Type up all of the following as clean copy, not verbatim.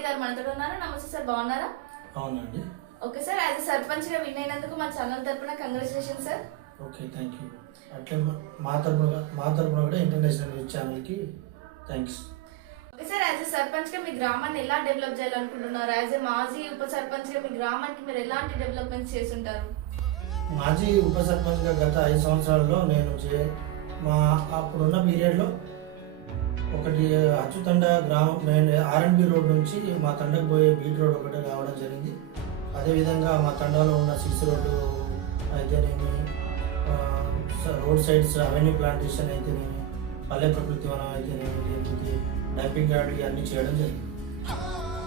రఘుపతి గారు మనతో ఉన్నారు. నమస్తే సార్, బాగున్నారా? అవునండి. ఓకే సార్, యాజ్ సర్పంచ్ గా విన్ అయినందుకు మా ఛానల్ తరపున congratulation sir. Okay, thank you. అట్లే మా తరపున కూడా ఇంటర్నేషనల్ న్యూస్ ఛానల్కి thanks. Okay sir, as sarpanch గా మీ గ్రామాన్ని ఎలా డెవలప్ చేయాలనుకుంటున్నారు? యాజ్ మాజీ ఉప సర్పంచ్ గా మీ గ్రామానికి మీరు ఎలాంటి డెవలప్మెంట్స్ చేస్తుంటారు? మాజీ ఉప సర్పంచ్గా గత 5 సంవత్సరాల్లో నేను మా అప్పుడున్న పీరియడ్లో ఒకటి అచ్చుతండ గ్రామం మెయిన్ ఆర్ఎన్బి రోడ్ నుంచి మా తండకు పోయే బీట్ రోడ్ ఒకటి కావడం జరిగింది. అదేవిధంగా మా తండాలో ఉన్న సిసి రోడ్డు అయితేనేమి, రోడ్ సైడ్స్ అవెన్యూ ప్లాంటేషన్ అయితేనేమి, పల్లె ప్రకృతి వనం అయితేనేమి, లేకపోతే డంపింగ్ యార్డ్ ఇవన్నీ చేయడం జరిగింది.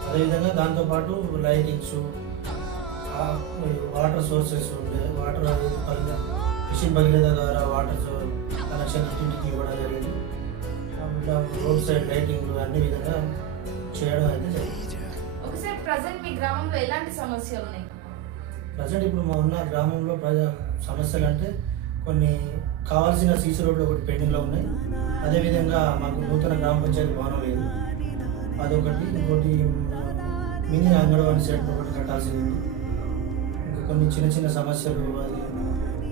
అదేవిధంగా దాంతోపాటు లైటింగ్స్, వాటర్ సోర్సెస్ ఉండే వాటర్ మిషన్ భగీరథ ద్వారా వాటర్ కనెక్షన్ ఇంటింటికి ఇవ్వడం జరిగింది. రోడ్ సైడ్ లైటింగ్ అన్ని విధంగా చేయడం అయితే జరిగింది. ఒకసారి ప్రజెంట్ మీ గ్రామంలో ఎలాంటి సమస్యలు ఉన్నాయి? ప్రజెంట్ ఇప్పుడు మా ఉన్న గ్రామంలో సమస్యలు అంటే కొన్ని కావాల్సిన సీసీ రోడ్లు ఒకటి పెండింగ్లో ఉన్నాయి. అదేవిధంగా మాకు నూతన గ్రామ పంచాయతీ భవనం లేదు, అదొకటి. ఇంకోటి మినీ అంగన్వాడీ సెంటర్ ఒకటి కట్టాల్సింది. ఇంకా కొన్ని చిన్న చిన్న సమస్యలు అది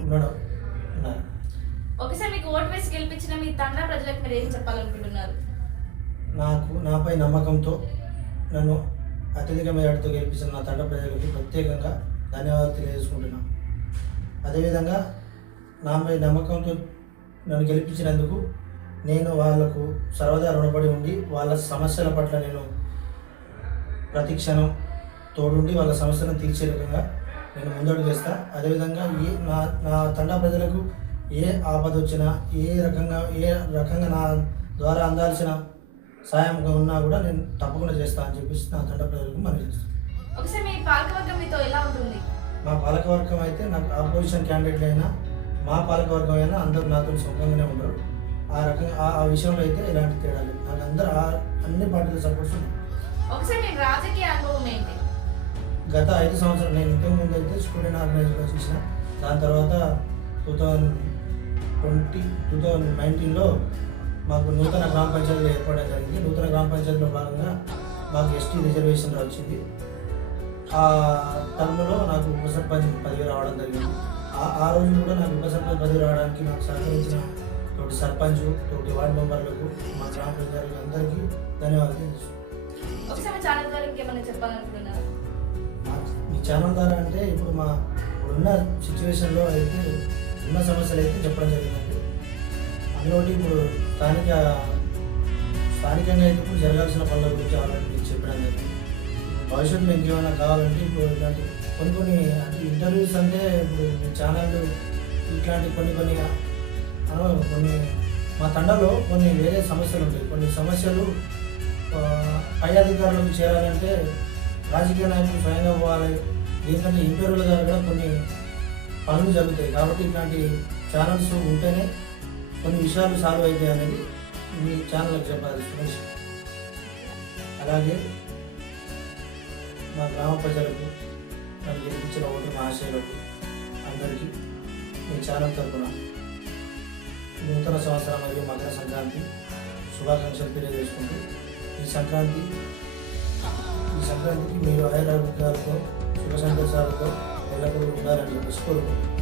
ఉండడం ఉన్నాయి. ఒకసారి మీకు ఓటు వేసి గెలిపించిన మీ తండా ప్రజలకు మీరు ఏం చెప్పాలనుకుంటున్నారు? నాపై నమ్మకంతో నన్ను అత్యధిక మెజార్టీతో గెలిపించిన నా తండ ప్రజలకి ప్రత్యేకంగా ధన్యవాదాలు తెలియజేసుకుంటున్నాను. అదేవిధంగా నాపై నమ్మకంతో నన్ను గెలిపించినందుకు నేను వాళ్లకు సర్వదా రుణపడి ఉండి వాళ్ళ సమస్యల పట్ల నేను ప్రతి క్షణం తోడుండి వాళ్ళ సమస్యలను తీర్చే రకంగా నేను ముందడుగు వేస్తా. అదేవిధంగా నా తండా ప్రజలకు ఏ ఆపద వచ్చినా ఏ రకంగా నా ద్వారా అందాల్సిన సాయంగా ఉన్నా కూడా నేను తప్పకుండా చేస్తా అని చెప్పేసి నా తండ్రి ప్రజలకు మనవి చేస్తాను. ఒకసారి మీ పాలకవర్గం మీతో ఎలా ఉంటుంది? మా పాలకవర్గం అయితే నాకు ఆపోజిషన్ క్యాండిడేట్లు అయినా మా పాలకవర్గం అయినా అందరూ నాతో సొంతంగానే ఉంటారు. ఆ రకంగా ఆ విషయంలో అయితే ఎలాంటి తేడా లేదు. నాకు అందరూ అన్ని పార్టీల సపోర్ట్స్ ఉన్నాయి. ఒకసారి మీ రాజకీయ అనుభవం ఏంటి? గత 5 సంవత్సరాలు నేను ఇంతకు ముందు అయితే స్టూడెంట్ ఆర్గనైజర్గా చేసిన, దాని తర్వాత 2019లో మాకు నూతన గ్రామ పంచాయతీలు ఏర్పడడం జరిగింది. నూతన గ్రామ పంచాయతీలో భాగంగా మాకు ఎస్టీ రిజర్వేషన్ వచ్చింది. ఆ టర్మ్లో నాకు ఉప సర్పంచ్ పదవి రావడం జరిగింది. ఆ రోజు కూడా నాకు ఉప సర్పంచ్ పదవి రావడానికి నాకు సహకరించిన తోటి సర్పంచ్, తోటి వార్డు మెంబర్లకు, మా గ్రామ ప్రజలకు అందరికీ ధన్యవాదాలు. మీ ఛానల్ ద్వారా అంటే ఇప్పుడు ఉన్న సిచ్యువేషన్లో అయితే ఉన్న సమస్యలు అయితే చెప్పడం జరిగిందండి. అందులోటి ఇప్పుడు స్థానికంగా అయితే ఇప్పుడు జరగాల్సిన పనుల గురించి ఆల్రెడీ చెప్పడం జరిగింది. భవిష్యత్తులో ఇంకేమైనా కావాలంటే ఇప్పుడు ఇలాంటి కొన్ని అంటే ఇంటర్వ్యూస్ అంటే ఇప్పుడు మీ ఛానల్ ఇట్లాంటి కొన్ని మా తండలో కొన్ని వేరే సమస్యలు ఉంటాయి. కొన్ని సమస్యలు పై అధికారులకు చేరాలంటే రాజకీయ నాయకులు స్వయంగా పోవాలి. ఎందుకంటే ఇంటర్వ్యూల ద్వారా కూడా కొన్ని పనులు జరుగుతాయి. కాబట్టి ఇట్లాంటి ఛానల్స్ ఉంటేనే కొన్ని విషయాలు సాల్వ్ అవుతాయి అనేది మీ ఛానల్కి చెప్పాలి. అలాగే మా గ్రామ ప్రజలకు, నన్ను గెలిపించిన ఓటు మహాశయులకు అందరికీ మీ ఛానల్ తరఫున నూతన సంవత్సరం మరియు మకర సంక్రాంతి శుభాకాంక్షలు తెలియజేసుకుంటూ ఈ సంక్రాంతికి మీరు ఆయురారోగ్యాలతో శుభ సంతోషాలతో ఎల్లప్పుడూ ఉండాలని చెప్పేసి కోరుకుంటున్నాను.